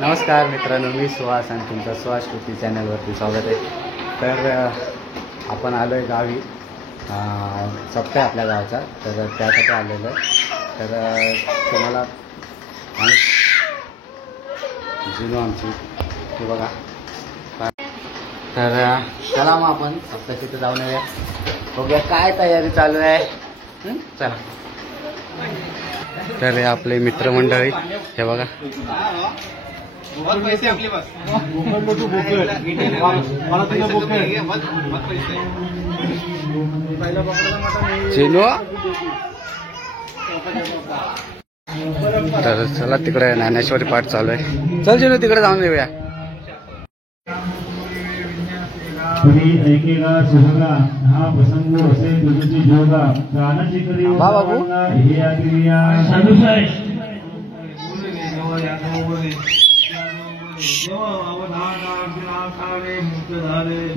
नमस्कार मित्रांनो, मी सुहास आणि तुमचं सुहास कृती चॅनलवरती स्वागत आहे. तर आपण आलो आहे गावी, सप्ताह आपल्या गावचा, तर त्यासाठी आलेलो आहे. तर तुम्हाला जुनो आमची हे बघा. तर चला मग आपण सप्ताह तिथे जाऊन येऊया, बघूया काय तयारी चालू आहे. चला. तर हे आपले मित्रमंडळी हे बघा. तर चला, तिकडे ज्ञानेश्वरी पाठ चालू आहे. चल जिनू, तिकडे जाऊन येऊया. तुम्ही ऐकेला सुहागा हा प्रसंग असे तुझी जोगा प्राणाची करी बाबू हे आक्रिया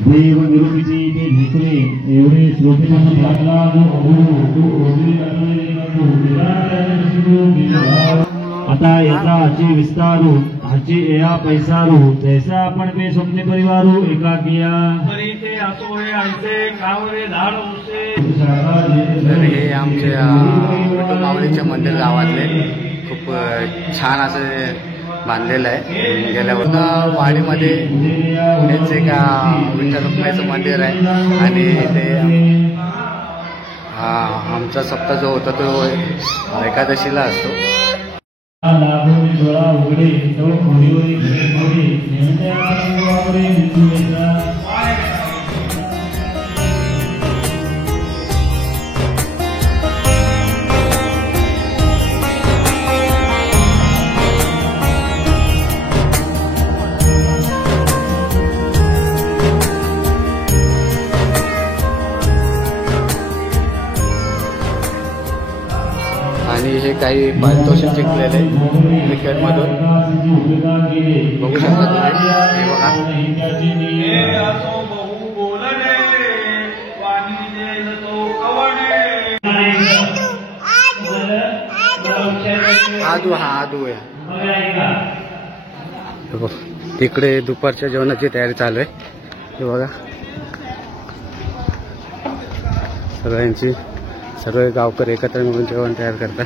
देव निरोगीची ते घेतले एवढे श्रोते लागला आता याचा हाचे विस्तारू हाचे या पैसारू जैसा आपण पे स्वप्ने परिवारू एकाकिया तर हे आमचे विठू माऊलीचे मंदिर गावातले खूप छान असं बांधलेलं आहे. गेल्यावर वाडीमध्ये हेच एक विठ्ठल रुक्माईचं मंदिर आहे आणि ते आमचा सप्ताह जो होता तो एकादशीला असतो. उघडे तो आणि हे काही पारितोषिक जिंकलेले क्रिकेटमधून बघू शकता तुम्ही. हे बघा. आदू आहे. तिकडे दुपारच्या जेवणाची तयारी चालू आहे. हे बघा, सर्व गावकरी एकत्र मिळून जेवण तयार करतात.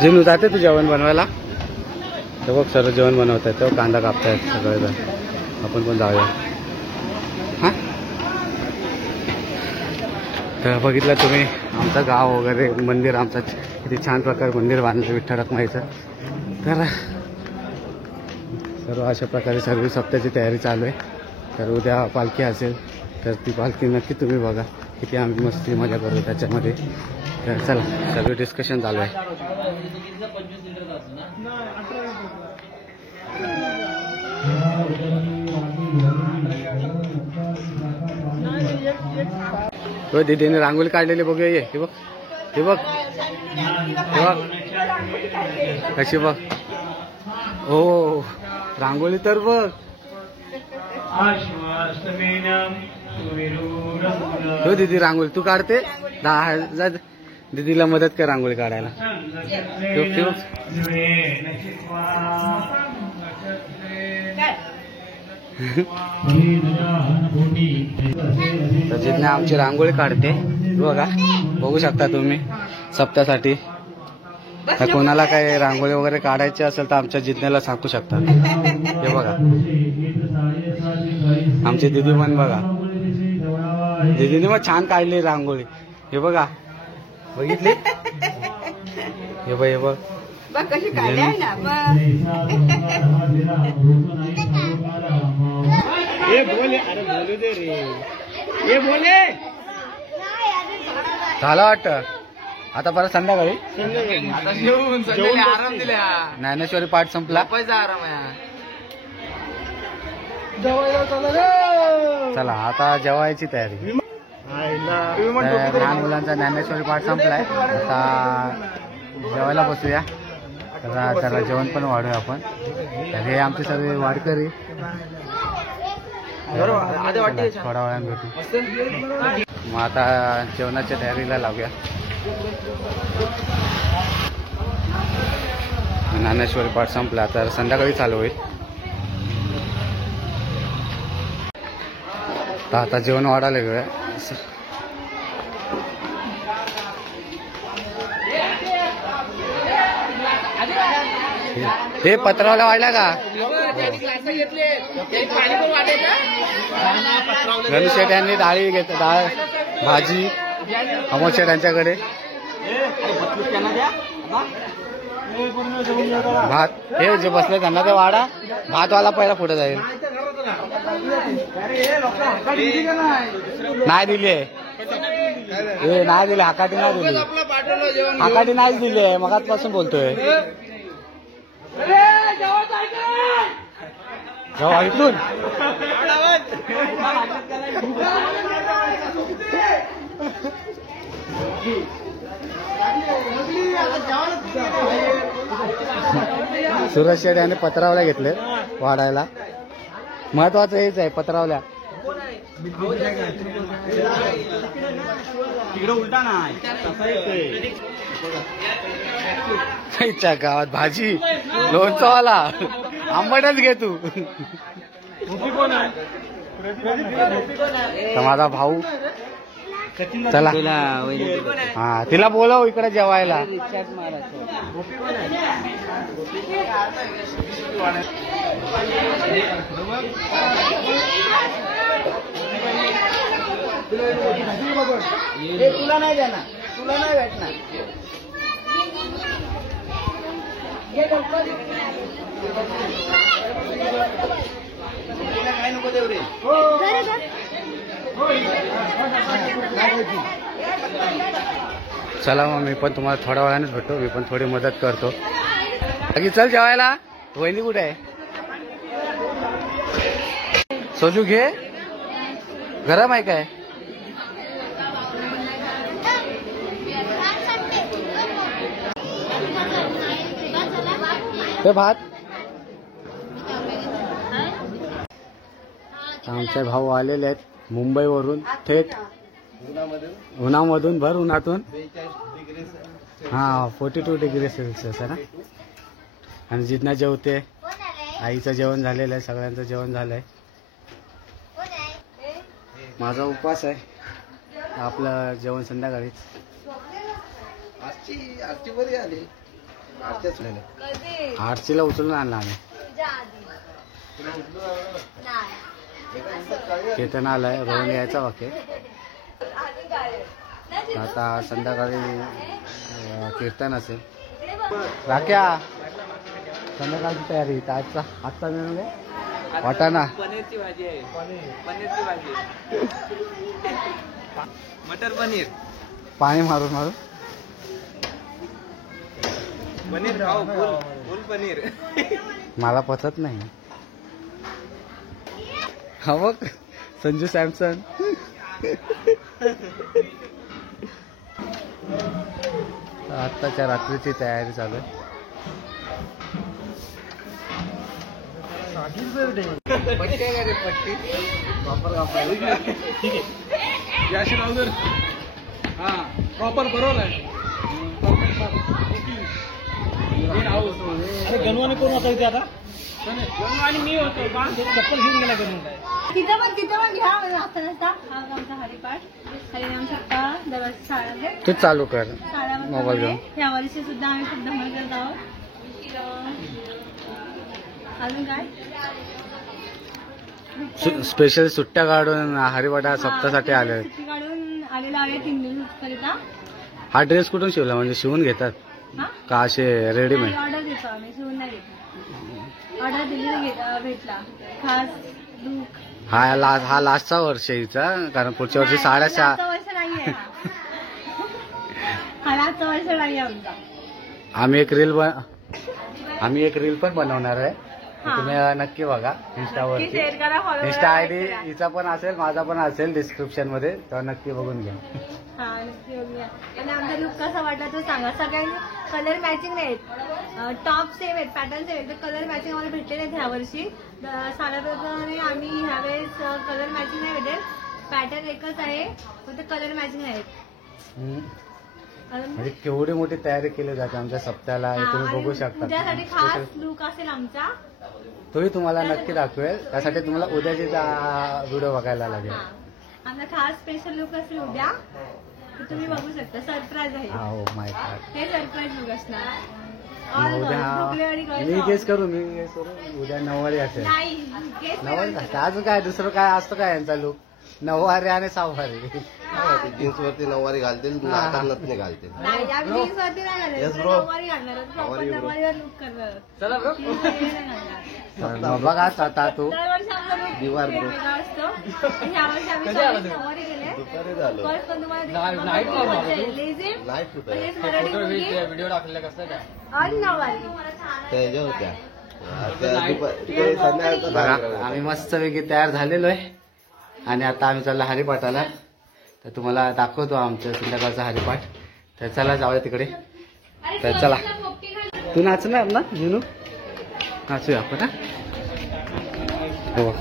जिनू जाते तू जेवण बनवायला? तर बघ, सर्व जेवण बनवत आहेत, तेव्हा कांदा कापतायत सगळेजण. आपण पण जाऊया. हां, तर बघितलं तुम्ही आमचं गाव वगैरे, मंदिर आमचं किती छान प्रकारे मंदिर बांधलं विठ्ठल रखुमाईचं. तर सर्व अशा प्रकारे सर्व सप्त्याची तयारी चालू आहे. तर उद्या पालखी असेल, तर ती पालखी नक्की तुम्ही बघा. किती आम्ही मस्ती मजा करू त्याच्यामध्ये. तर चला, सर्व डिस्कशन चालू आहे. तो दीदीने रांगोळी काढलेली बघूया. ये हे बघ, हे बघ, हे बघ कशी बघ. हो, रांगोळी तर बघ. हो दीदी, रांगोळी तू काढते. जा दीदीला मदत कर रांगोळी काढायला. तर जिथने आमची रांगोळी काढते बघा, बघू शकता तुम्ही सप्त्यासाठी. तर कोणाला काही रांगोळी वगैरे काढायची असेल तर आमच्या जिज्ञाला सांगू शकता. हे बघा, आमची दीदी पण बघा, दीदीने मग छान काढली रांगोळी. हे बघा, बघितली? हे बघ, हे बघ कशी काढली ना. ये बोले, अरे बोलू दे रे. ये बोले झालं वाटतं. आता परत संध्याकाळी आता जेवून आराम दिला. ज्ञानेश्वरी पाठ संपला. आराम आहे. चला, आता जेवायची तयारी. लहान मुलांचा ज्ञानेश्वरी पाठ संपलाय. आता जेवायला बसूया. त्याला जेवण पण वाढूया आपण. हे आमचे सर्व वारकरी थोड्या वेळाने भेटू. मग आता जेवणाच्या तयारीला लावूया. ज्ञानेश्वरी पाठ संपला तर संध्याकाळी चालू होईल. तर आता जेवण वाढायला गेलं. हे पत्रावला वाढला का गणेश शेठ यांनी डाळी घेत डाळ भाजी अमोल शेठ यांच्याकडे भात. हे जे बसले त्यांना ते वाडा भातवाला पहिला पुढे जाईल. नाही दिले हे नाही दिले हाकाटी नाही दिली हाकाटी नाहीच दिली मगाचपासून बोलतोय. जाऊ इथून सुरज शेठ यांनी पत्रावल्या घेतले वाढायला. महत्वाचं हेच आहे पत्रावल्या. इच्छा गावात भाजी लोणचंवाला आंबटच घे तू. तर माझा भाऊ चला हा तिला बोलव इकडे जेवायला. तुला नाही देणार तुला नाही भेटणार. काय नको तेवढे चला मग मी पण तुम्हाला थोड्या वेळानेच भेटतो. मी पण थोडी मदत करतो. बाकी चल जेवायला. वहिनी कुठे आहे? सोजू घे गरम आहे काय? ते भात आमचे भाऊ आलेले आहेत मुंबईवरून थेट उन्हामधून भर उन्हातून. हा 42 डिग्री सेल्सिअस आहे ना. आणि जितना जेवते आईचं जेवण झालेलं आहे सगळ्यांचं जेवण झालंय. माझा उपवास आहे. आपलं जेवण संध्याकाळीच. आरतीला उचलून आणला आम्ही. केतन आलाय रोहन यायचा वाके. आता संध्याकाळी कीर्तन असेल. राख्या संध्याकाळची तयारी. आजचा आजचा मेनू वाटाणा पनीरची भाजी आहे. पनीरची भाजी मटर पनीर पाणी मारून मारून पनीर फुल पनीर. मला पचत नाही. हा बघ संजू सॅमसन. आत्ताच्या रात्रीची तयारी चालू आहे. पट्टी आहे का रे पट्टी ठीक आहे याशी लावून हा प्रॉपर बरोबर आहे. गणवाने कोण होता इथे आता? गणू आणि मी होतो. चप्पल घेऊन गेला गणू काय? तिथं पण घ्या आमचा हरिपाठ हरिनाम सप्ताह दरवर्षी शाळा तू चालू कर मोबाईल घेऊन. या वर्षी सुद्धा आम्ही खूप धमाल करत आहोत. अजून काय स्पेशल सुट्ट्या काढून हरिपाठा सप्ताहासाठी आले. सुट्टी काढून आलेला आहे 3 दिवसाकरिता. हा ड्रेस कुठून शिवला म्हणजे शिवून घेतात हा का असे रेडीमेड? ऑर्डर देतो आम्ही शिवून नाही देतो. ऑर्डर दिली भेटला खास दुःख. हा लास्टचा वर्ष हिचा कारण पुढच्या वर्षी साड्या लास्टचं वर्ष नाहीये हा लास्टचं वर्ष नाही आमचा. आम्ही एक रील पण बनवणार आहे. हा. तुम्ही नक्की बघा नक्की इंस्टावरती. शेअर करा, follow करा, इंस्टा like आयडी करा. हिचा पण असेल, माझा पण असेल डिस्क्रिप्शन मध्ये, तर नक्की बघून घ्या. हा नक्की बघूया. आणि आमचा लुक कसा वाटला तो सांगा. सगळ्यांनी कलर मॅचिंग नाहीत, टॉप सेम आहेत, पॅटर्न सेम आहेत, तर कलर मॅचिंग आम्हाला भेटले नाहीत ह्या वर्षी. साधारणपणे आम्ही ह्यावेळेस कलर मॅचिंग नाही भेटेल, पॅटर्न एकच आहे, फक्त कलर मॅचिंग नाहीत. अजून- म्हणजे केवढी मोठी तयारी केली जाते आमच्या सप्त्याला, हे हा, तुम्ही आणि बघू शकता. उद्यासाठी खास लुक असेल आमचा. तोही तुम्हाला नक्की दाखवेल, त्यासाठी तुम्हाला उद्याची व्हिडिओ बघायला लागेल. हा, आमचा खास स्पेशल लुक असेल उद्या, तर तुम्ही बघू शकता. सरप्राईज आहे हा हो माय गॉड. हे, सरप्राईज लुक असणार. All girls, उद्या ढोकळेवाली girls मी all. गेस करू, उद्या नऊवारी असेल. नाही guess नाही नऊवारी करू का? अजून काय दुसरं काय असतं काय यांचा लुक? नऊवारी आणि सहावारी. जीन्स वरती नऊवारी घालतील, तुला हा. आता नथनी घालतील. नाही, आम्ही jeans वरती नाही घालणार. Yes, तर bro. नऊवारी घालणार, प्रॉपर नऊवारी, bro. नऊवारीवर लुक करणार. चला ब्रो. jeans वगैरे नाही घालणार. मग बघा आता तू दरवर्षी आमचा लुक दिवार, bro. वेगवेगळा असतो. पण ह्यावर्षी आम्ही कधी आला सगळी तू? नऊवारी केले. दुपारी झालं. First पण तुम्हाला नाही, बघा, नाही खूप बघा. मजा येईल. Legend, नाही कुठं लगेच मराठी मुलगी व्हिडिओ टाकलेला कसं काय? आणि नऊवारी. त्या ह्याच्या होत्या त्या ते संध्याकाळचं बघा कार्यक्रम आम्ही मस्तपैकी तयार झालेलो आहे आणि आता आम्ही चाललो हरिपाठाला. तर तुम्हाला दाखवतो आमचं संध्याकाळचा हरिपाठ. तर चला जाऊया तिकडे. तर चला, तू नाचणार ना जिनू? नाचूया आपण हा. हो.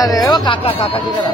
अरे ओ काका काका तिकडे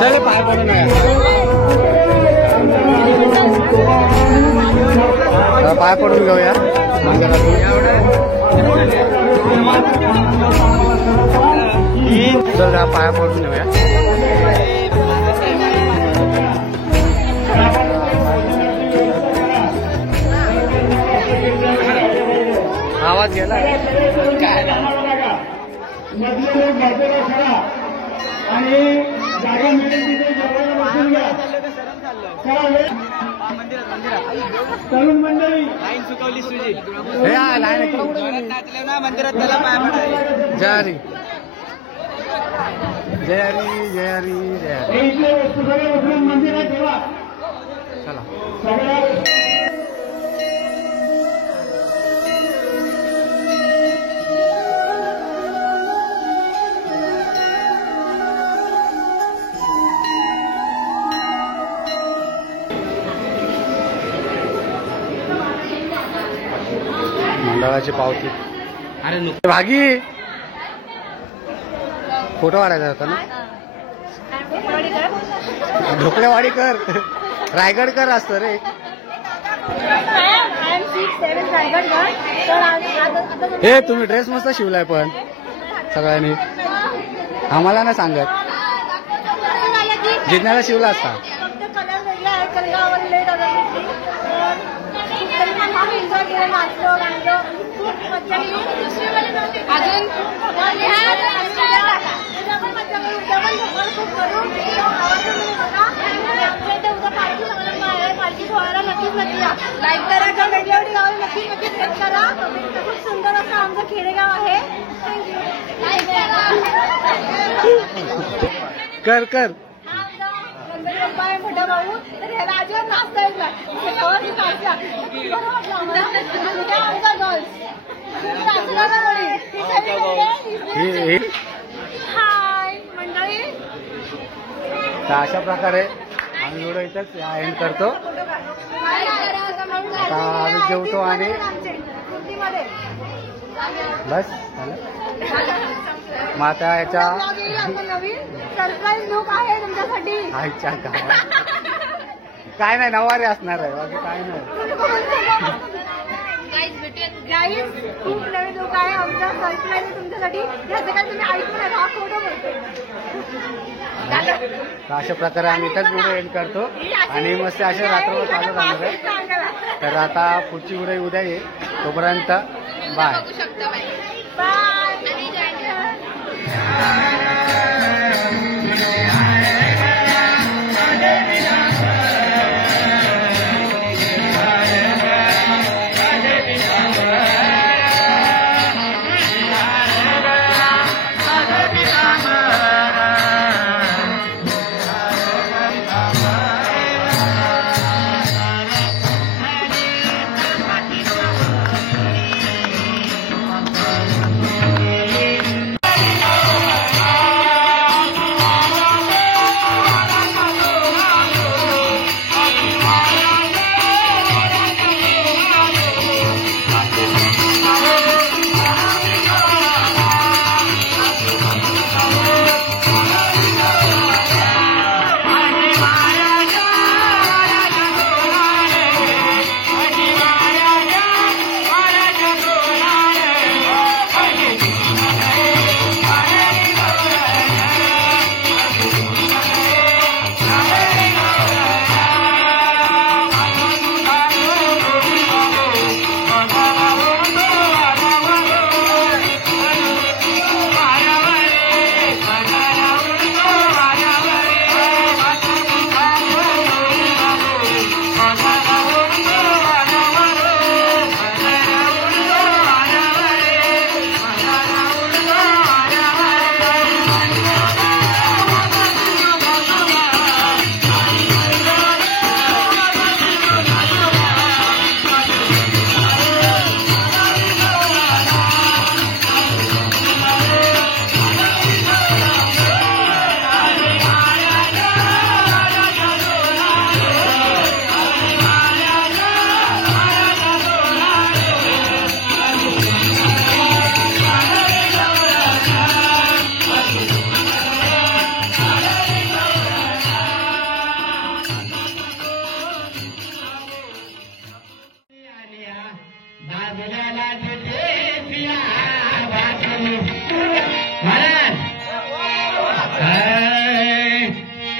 चल पाय पडून पाय पडून घेऊया चल पाया पडून घेऊया आवाज गेला काय मधले लोक बाजूला खरा आणि जागा मिळेल तिथे जेवायला बसून घ्या. तरुण मंडळी लाईन चुकवली तुझी हे लाईन नाचले ना मंदिरात त्याला पाय पडायला. जय हरी जय हरी जय हरी जय हरी. हे इथले वस्तू सगळे उचलून मंदिरात ठेवा. चला सगळ्या मंडळाची पावती. अरे भागी फोटो काढायचा होता ना. ढोकळेवाडीकर रायगडकर असतं रे. हे तुम्ही ड्रेस मस्त शिवलाय पण सगळ्यांनी आम्हाला ना सांगत जिज्ञाला शिवला असता. लाईक करा, कमेंट गावाला नक्की करा. खूप सुंदर असं आमचं खेडेगाव आहे. कर कर गणपती बाप्पा मोठा भाऊ. त्याला अजिबात नाचता येत नाही. व्यवस्थित नाचला. बरं वाटलं आम्हाला. आणि त्या आमचा गर्ल्स. नाचला ना म्हणे. ही सगळी म्हणजे हाय मंडळी. तर अशा प्रकारे आम्ही व्हिडिओ इथंच एंड करतो. आता आम्ही जेवतो आणि बस झालं. मग आता याच्या नवीन सरप्राईज लुक आहे तुमच्यासाठी. आईच्या गावात काय नाही, नवारी असणार आहे, बाकी काय नाही. गाईज खूप नवीन लुक आहे आमचा सरप्राईज तुमच्यासाठी. याचं काय तुम्ही ऐकू नका, हा खोटं बोलतोय. तर अशा प्रकारे आम्ही इथंच व्हिडिओ एंड करतो आणि मस्त असे रात्रभर चालू राहणार आहे. तर आता पुढची व्हिडिओ उद्या येईल. तोपर्यंत बाय. बाय.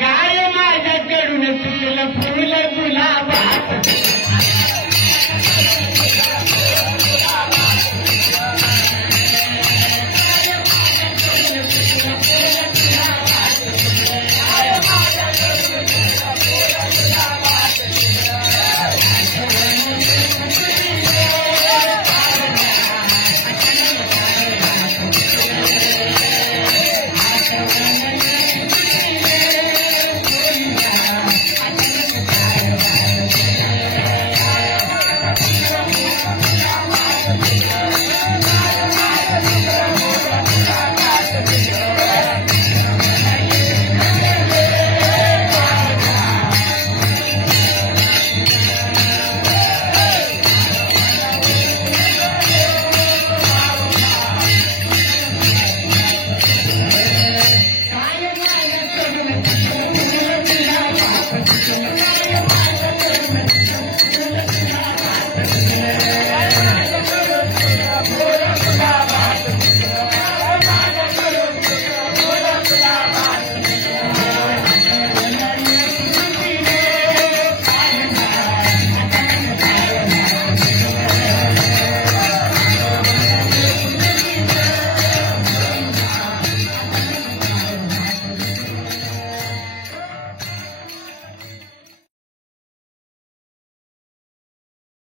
काय माझ्याकडून चुकलं फुल गुलाबा Yeah.